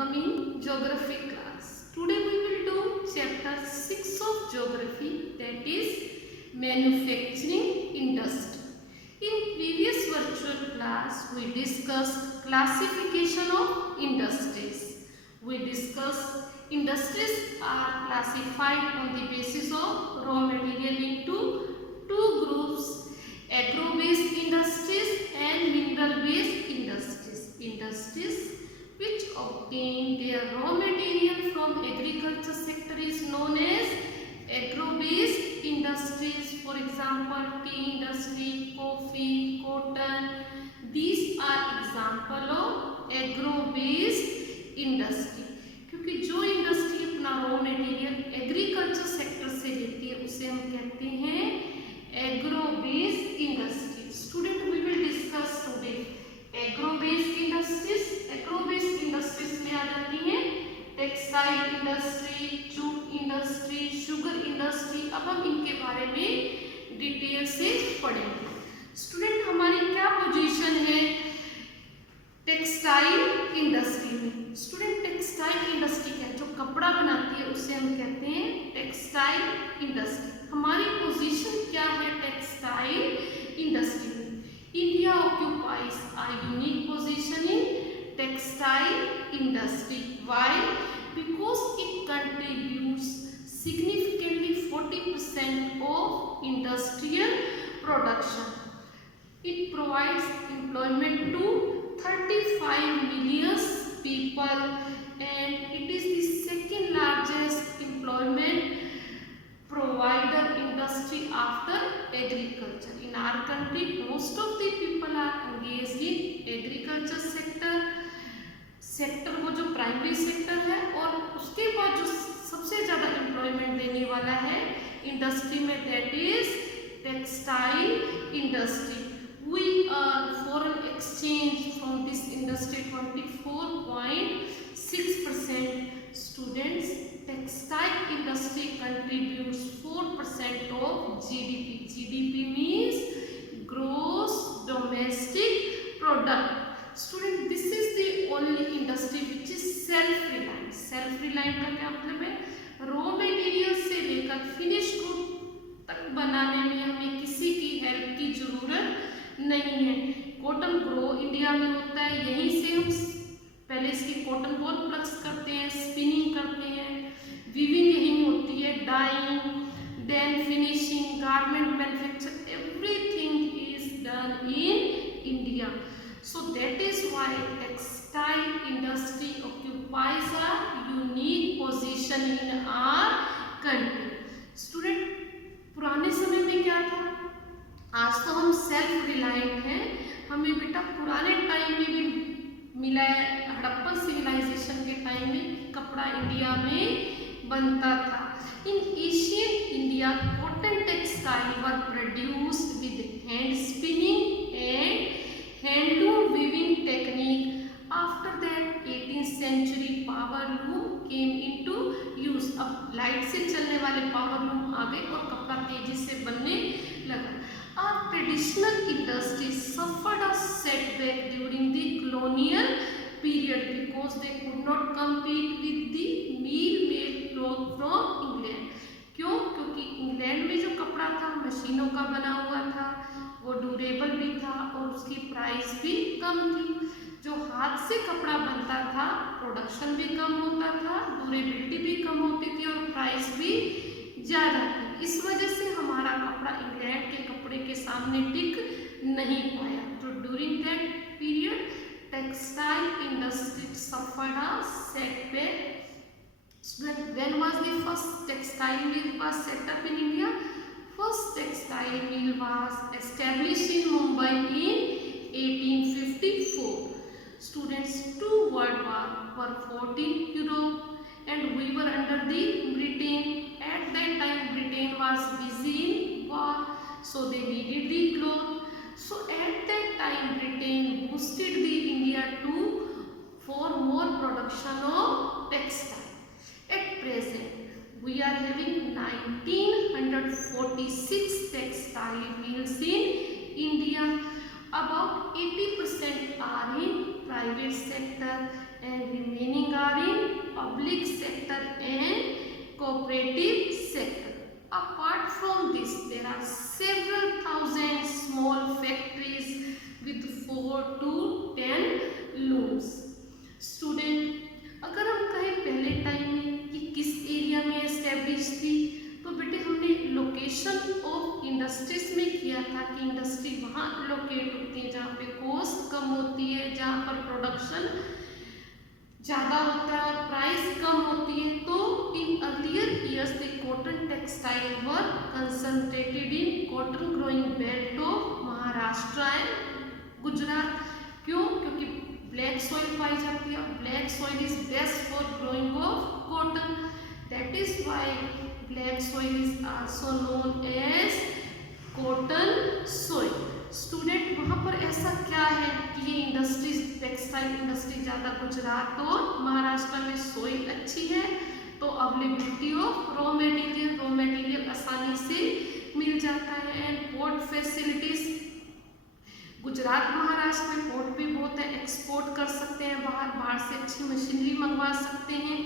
welcome in geography class. Today we will do chapter 6 of geography, that is manufacturing industry. In previous virtual class we discussed classification of industries. We discussed industries are classified on the basis of raw material into two groups: agro-based industries and mineral-based industries. Industries which obtain their raw material from agriculture sector is known as agro-based industries. For example, tea industry, coffee, cotton. These are example of agro-based industry. क्योंकि जो इंडस्ट्री अपना raw material agriculture sector से लेती है उसे हम कहते हैं agro based industry. Student, we will discuss today agro based industries. Agro based industries में आ जाती हैं textile industry, jute industry, sugar industry. अब हम इनके बारे में डिटेल से पढ़ेंगे. स्टूडेंट, हमारी क्या पोजीशन है टेक्सटाइल इंडस्ट्री में? स्टूडेंट, टेक्सटाइल इंडस्ट्री क्या है? जो कपड़ा बनाती है उसे हम कहते हैं टेक्सटाइल इंडस्ट्री. हमारी पोजीशन क्या है टेक्सटाइल इंडस्ट्री में? India occupies a unique position in textile industry. Why? Because it contributes significantly 40% of industrial production. It provides employment to 35 million people and it is the second largest employment provider industry after agriculture. In our country, most of the people are engaged in agriculture sector. Sector वो जो primary sector है और उसके बाद जो सबसे ज़्यादा एम्प्लॉयमेंट देने वाला है इंडस्ट्री में, that is textile industry. We earn foreign exchange from this industry 24.6%. Students, textile industry contributes 4% of GDP. GDP means gross domestic product. Student, this is the only industry which is self-reliant. Self-reliant का क्या मतलब है? Raw material से लेकर finish good तक बनाने में हमें किसी की हेल्प की जरूरत नहीं है. कॉटन ग्रो इंडिया में होता है, यहीं से हम पहले इसकी कॉटन बॉल प्लग्स करते हैं, स्पिनिंग करते हैं, वीविंग यहीं होती है, dyeing, then finishing, garment manufacture, everything is done in India. So that is why textile industry occupies a unique position in our country. Student, पुराने समय में क्या था? आज तो हम सेल्फ रिलायंट हैं. हमें बेटा पुराने टाइम में भी मिला है, हड़प्पन सिविलाइजेशन के टाइम में कपड़ा इंडिया में बनता था. इन Asian India cotton textile were produced with hand spinning and handloom weaving technique. After that 18th century power loom came into use. अब लाइट से चलने वाले पावर लूम आ गए और कपड़ा तेजी से बनने लगा. Our traditional industries suffered a setback during the colonial period because they could not compete with the mill-made cloth from England. क्यों? क्योंकि इंग्लैंड में जो कपड़ा था मशीनों का बना हुआ था, वो ड्यूरेबल भी था और उसकी प्राइस भी कम थी. जो हाथ से कपड़ा बनता था प्रोडक्शन भी कम होता था, ड्यूरेबिलिटी भी कम होती थी और प्राइस भी ज़्यादा थी. इस वजह से हमारा कपड़ा इंग्लैंड के कपड़े के सामने टिक नहीं पाया. तो during that period textile industry suffered a setback. When was the first textile mill was set up in India? First textile mill was established in Mumbai in 1854. Students, two world wars were fought in Europe and we were under the Britain. At that time Britain was busy in war, so they needed the cloth. So at that time Britain boosted the India for more production of textile. At present we are having 1946 textile mills in India. About 80% are in private sector and remaining are public sector and cooperative sector. Apart from this, there are several thousand small factories with 4 to 10 looms. Student, अगर हम कहें पहले टाइम में कि किस एरिया में एस्टेब्लिश थी, तो बेटे हमने लोकेशन ऑफ इंडस्ट्रीज में किया था कि इंडस्ट्री वहाँ लोकेट होती है जहाँ पे कॉस्ट कम होती है, जहाँ पर प्रोडक्शन ज़्यादा होता है और प्राइस कम होती है. तो in earlier years the cotton textile were concentrated in cotton growing belt of Maharashtra and Gujarat. क्यों? क्योंकि ब्लैक सॉइल पाई जाती है. Black soil is best for growing of cotton. That is why black soil is also known as cotton soil. Student, वहाँ पर ऐसा क्या है कि ये इंडस्ट्रीज, टेक्सटाइल इंडस्ट्री ज़्यादा गुजरात और महाराष्ट्र में सॉइल अच्छी है, तो अवेलेबिलिटी ऑफ रॉ मटेरियल आसानी से मिल जाता है. एंड पोर्ट फैसिलिटीज, गुजरात महाराष्ट्र में पोर्ट भी बहुत है, एक्सपोर्ट कर सकते हैं बाहर से अच्छी मशीनरी मंगवा सकते हैं.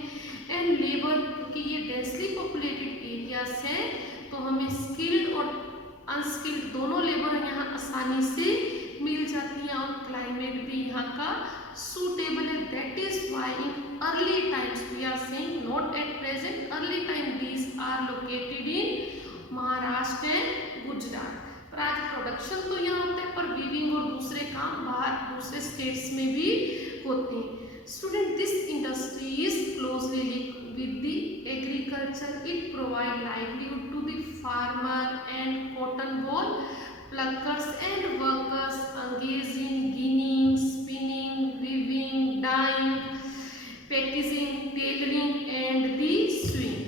एंड लेबर, क्योंकि ये डेंसली पॉपुलेटेड एरियाज है, तो हमें स्किल्ड और अनस्किल्ड दोनों लेबर यहाँ आसानी से मिल जाती हैं. और क्लाइमेट भी यहाँ का सूटेबल है. That is why in early times we are saying, not at present, early time these are located in Maharashtra and Gujarat. पर आज प्रोडक्शन तो यहाँ होता है, पर वीविंग और दूसरे काम बाहर दूसरे स्टेट्स में भी होते हैं. Student, this industry is closely linked with the agriculture. It provide livelihood to the farmer and cotton wool pluckers and workers engaged in ginning, spinning, weaving, dyeing, packaging, tailoring and the sewing.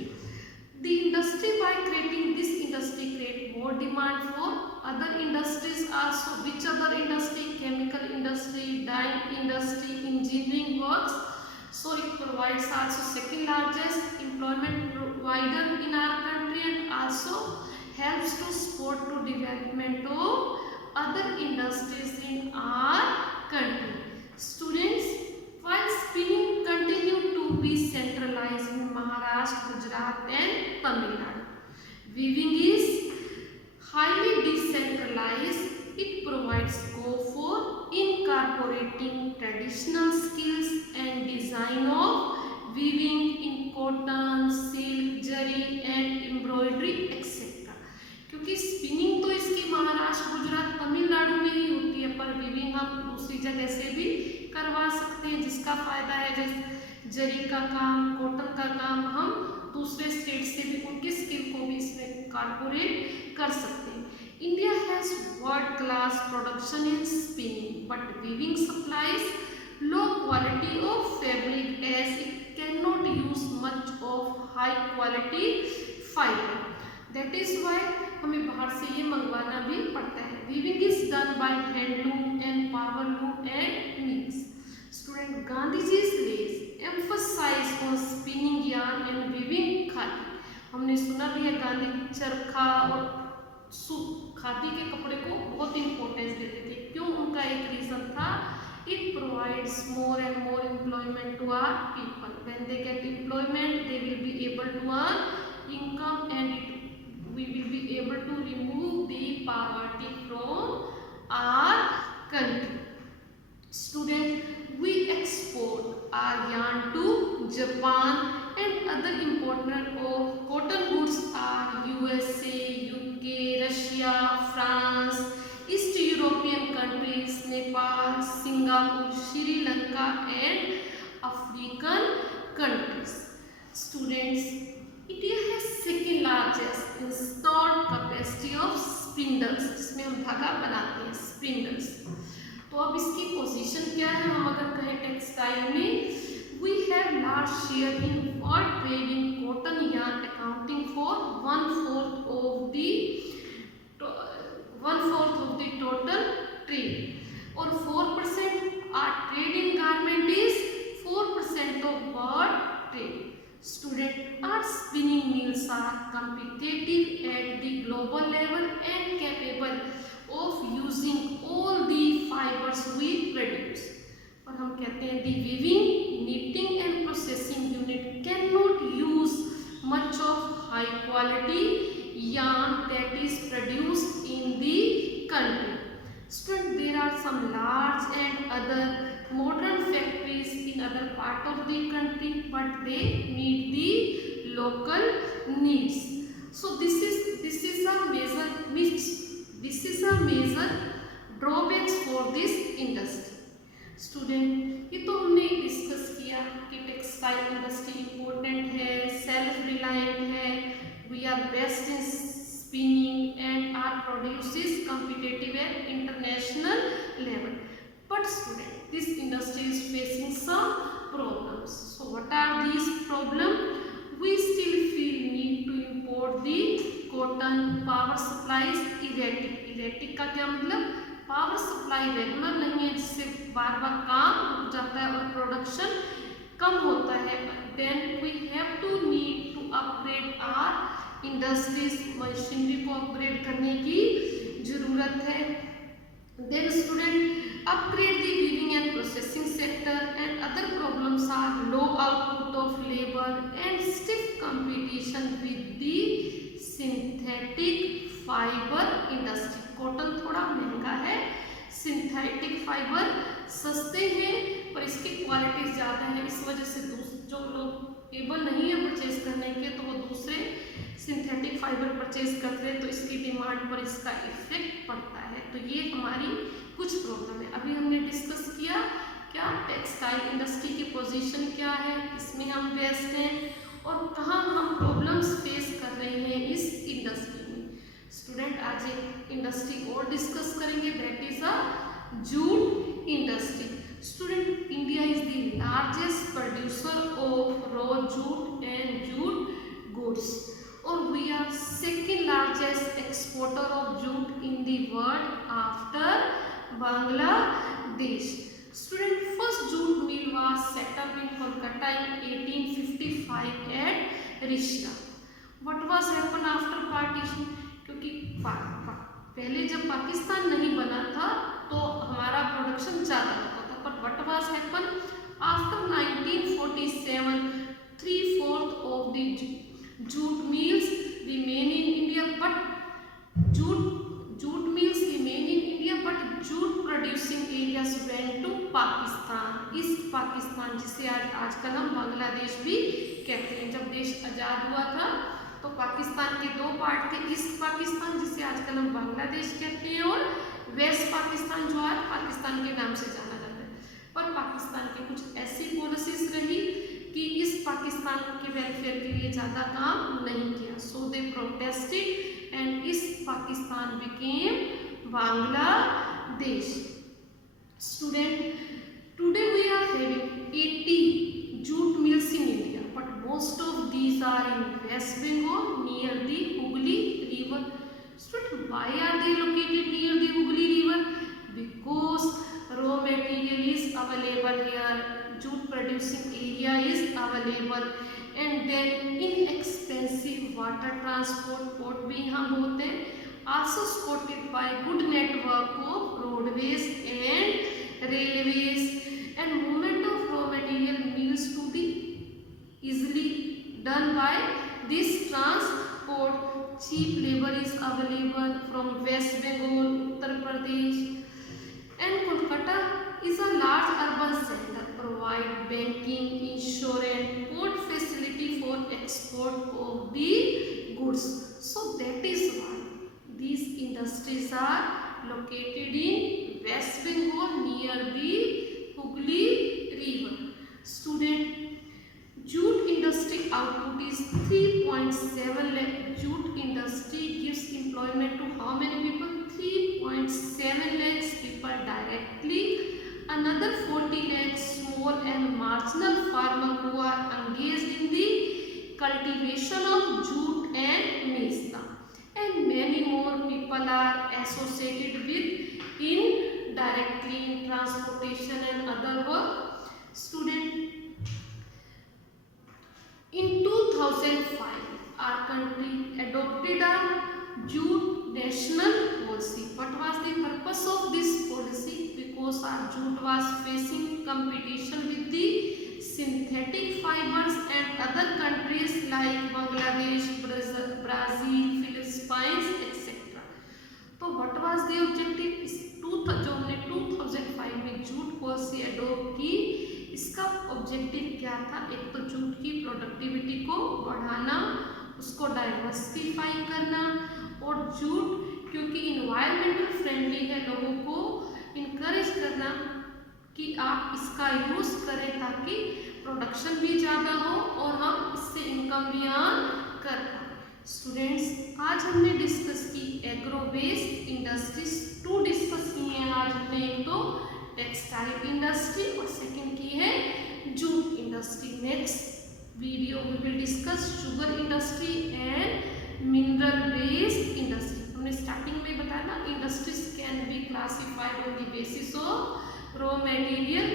The industry, by creating this industry, create more demand for other industries also. Which other industry? Chemical industry, dyeing industry, engineering works. So it provides also second largest employment provider in our country and also helps to support to development of other industries in our country. Students, while spinning continue to be centralized in Maharashtra, Gujarat and Tamil Nadu, weaving is highly decentralized. It provides scope for incorporating traditional skills and design of weaving in cotton, silk, zari and embroidery etc. क्योंकि स्पिनिंग तो इसकी महाराष्ट्र, गुजरात, तमिलनाडु में ही होती है, पर वीविंग हम दूसरी जगह से भी करवा सकते हैं, जिसका फायदा है. जैसे जरी का काम, कॉटन का काम हम दूसरे स्टेट से भी उनकी स्किल को भी इसमें कारपोरेट कर सकते हैं. India has world-class production in spinning, but weaving supplies low quality of fabric as it cannot use much of high-quality fiber. That is why हमें बाहर से ये मंगवाना भी पड़ता है. Weaving is done by handloom and power loom and mills. Student, Gandhiji's lays emphasize on spinning yarn and weaving khadi. हमने सुना भी है गांधी चरखा और खादी के कपड़े को बहुत इंपॉर्टेंस देते थे. क्यों? उनका एक रीजन था, it provides more and more employment to our people. When they get employment, they will be able to earn income and we will be able to remove the poverty from our country. Student, we export our yarn to Japan and other importer of cotton goods are USA, UK, Russia, France, East European countries, Nepal, Singapore, Sri Lanka and African countries. Students, India has second largest installed capacity of spindles. इसमें हम धागा बनाते हैं, spindles. तो अब इसकी पोजीशन क्या है? हम अगर कहें टेक्सटाइल में, we have large share in world trade in cotton yarn accounting for 1/4 of the total trade और 4% our trade in garment is 4% of world trade. Student, our spinning mills are competitive at the global level and capable of using all the fibers we produce. और हम कहते हैं the weaving, knitting and processing unit some large and other modern factories in other part of the country, but they meet the local needs. So this is a major drawbacks for this industry. स्टूडेंट, ये तो हमने discuss किया कि textile industry important है, self reliant है, we are best in spinning and are produces competitive at international level. But student, this industry is facing some problems. So what are these problems? We still feel need to import the cotton. Power supply is erratic का क्या मतलब? Power supply regular नहीं है, जिससे बार बार काम रुक जाता है और प्रोडक्शन कम होता है. Then we have to need to upgrade our industries. Machinery को अपग्रेड करने की जरूरत है. Then student, upgrade the weaving and processing sector and other problems are low output of labour and stiff competition with the synthetic fibre industry. Cotton थोड़ा महंगा है, synthetic fibre सस्ते हैं पर इसकी क्वालिटी ज़्यादा है. इस वजह से जो लोग एबल नहीं है परचेज करने के, तो वो दूसरे सिंथेटिक फाइबर परचेज करते हैं, तो इसकी डिमांड पर इसका इफेक्ट पड़ता है. तो ये हमारी कुछ प्रॉब्लम है. अभी हमने डिस्कस किया क्या टेक्सटाइल इंडस्ट्री की पोजीशन क्या है, किसमें हम बेस्ट हैं और कहाँ हम प्रॉब्लम्स फेस कर रहे हैं इस इंडस्ट्री में. स्टूडेंट, आज एक इंडस्ट्री और डिस्कस करेंगे, that is a jute industry. Student, India is the largest producer of raw jute and jute goods और we are second largest exporter of jute in the world after Bangladesh. Student, first jute mill was set up in Kolkata in 1855 at Rishra. What was happen after partition? क्योंकि पहले जब पाकिस्तान नहीं बना था तो हमारा प्रोडक्शन ज़्यादा होता था, but what was happen after 1947 3/4 of the jute mills remain in India, but jute mills remain in India, but jute producing areas went to Pakistan. East Pakistan, जिसे आजकल हम बांग्लादेश भी कहते हैं. जब देश आज़ाद हुआ था तो पाकिस्तान के दो पार्ट थे, ईस्ट पाकिस्तान जिसे आजकल हम बांग्लादेश कहते हैं और वेस्ट पाकिस्तान जो आज पाकिस्तान के नाम से जाना जाता है. पर पाकिस्तान की कुछ ऐसी पॉलिसीज रही कि इस पाकिस्तान के वेलफेयर के लिए ज़्यादा काम नहीं किया. So they protested and East Pakistan became Bangladesh. Student, today we are having 80 jute mills in India, but most of these are in West Bengal near the Hooghly River. Student, why are they located near the Hooghly River? Because raw material is available here, jute producing area is available, and then inexpensive water transport, port भी यहाँ बहुत है, also supported by good network of roadways and railways, and movement of raw material mills to the easily done by this transport. Cheap labor is available from West Bengal, Uttar Pradesh, and Kolkata is a large urban center, provide banking, insurance, port facility for export of the goods. So that is why these industries are located in West Bengal near the Hooghly River. Student, jute industry output is 3.7 lakh. Jute industry gives employment to how many people? 3.7 lakhs people directly. Another 40 lakhs small and marginal farmer who are engaged in the cultivation of jute and maize. And many more people are associated with indirectly in transportation and other work. Student, in 2005 our country adopted a jute national policy. What was the purpose of this policy? Because our jute was facing competition with the synthetic fibers and other countries like Bangladesh, Brazil, Philippines, etc. तो what was the objective? जो हमने ऑब्जेक्टिव क्या था, एक तो जूट की प्रोडक्टिविटी को बढ़ाना, उसको डाइवर्सिफाई करना, और जूट क्योंकि इन्वायरमेंटल फ्रेंडली है, लोगों को इनकरेज करना कि आप इसका यूज़ करें ताकि प्रोडक्शन भी ज़्यादा हो और हम इससे इनकम भी अर्न कर पाएँ। स्टूडेंट्स, आज हमने डिस्कस की एग्रो बेस्ड इंडस्ट्रीज, 2 डिस्कस की हैं आज हमने, एक तो टेक्सटाइल इंडस्ट्री और सेकंड की है jute industry. Next video we will discuss sugar industry and mineral based industry. हमने स्टार्टिंग में बताया ना, industries can be classified on the basis of raw material,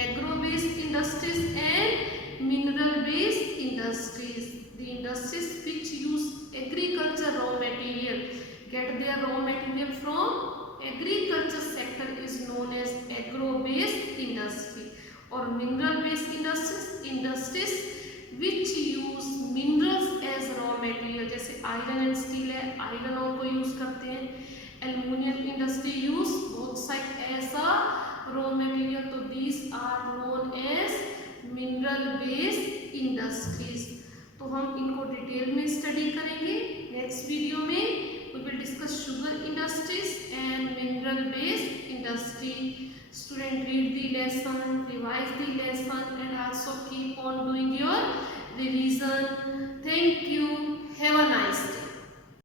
agro based industries and mineral based industries. The industries which use agriculture raw material, get their raw material from agriculture sector, is known as agro based industry. और mineral based industries which use minerals as raw material, जैसे iron and steel है, iron ore को use करते हैं। Aluminium industry use bauxite as a raw material, तो these are known as mineral based industries। तो हम इनको डिटेल में स्टडी करेंगे। नेक्स्ट वीडियो में we will discuss sugar industries and mineral based industry. Student, read the lesson, revise the lesson and also keep on doing your revision. Thank you, have a nice day.